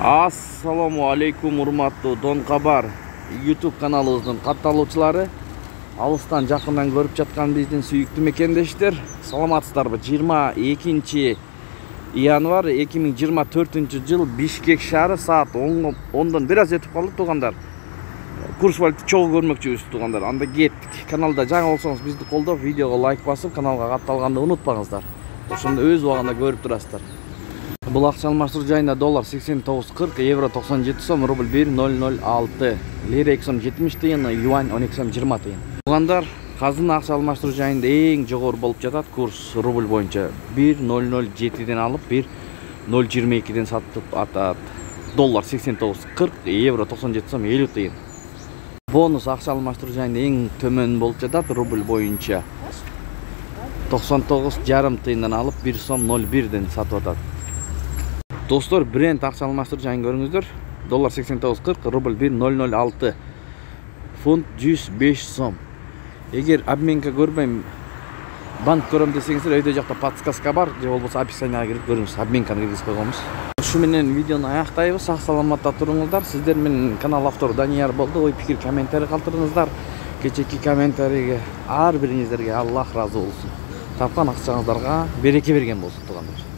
Assalamu alaikum урматтуу Дон Кабар YouTube каналыбыздын катталуучулары. Алыстан жакындан көрүп жаткан биздин сүйүктүү мекендештер, саламатсыздарбы? 22 январь 2024 жыл Бишкек шаары саат 10дон бир аз өтүп калды туугандар. Курс валюта чогуу көрмөкчүбүз туугандар. Анда кеттик. Каналда жаңы болсоңуз бизди колдоп, видеого лайк басып, каналга катталганды унутпаңыздар. Ошондо өз убагында көрүп турасыздар. Бұл ақша алмаштыру жайында доллар 89.40, евро 97 сом, рубль 1.006, лира 2 сом 70 тиын, юань 12 сом 20 тиын. Туғандар, қазын ақша алмаштыру жайында ең жоғары болып жатат. Курс рубль бойынша 1.007-ден алып 1.022-ден сатып атат. Доллар 89.40, евро 97 сом 50 тиын. Бонус ақша алмаштыру жайында ең төмен болып жатат. Рубль бойынша 99,5 тиындан алып 1 сом 01-ден сатып атат. Достор, бренд ақша алмаштыру жайын көріңіздер. Доллар 89.40, рубль 1.006, фунт 105 сом. Егер обменка көрмейм, банк көрем десеңіздер, өйде жақта подсказка бар, же болбосо описанияға кирип көріңіз, обменканы киргизип койгонбуз. Ушу менен видеону аяктайбыз. Сак саламатта туруңуздар. Сиздер менен канал автору Данияр болду. Ой пикир, комментарий калтырыңыздар. Кечеки комментарийге ар бириңиздерге Аллах разы болсун. Тапкан акчаңыздарга береке берген болсун туугандар.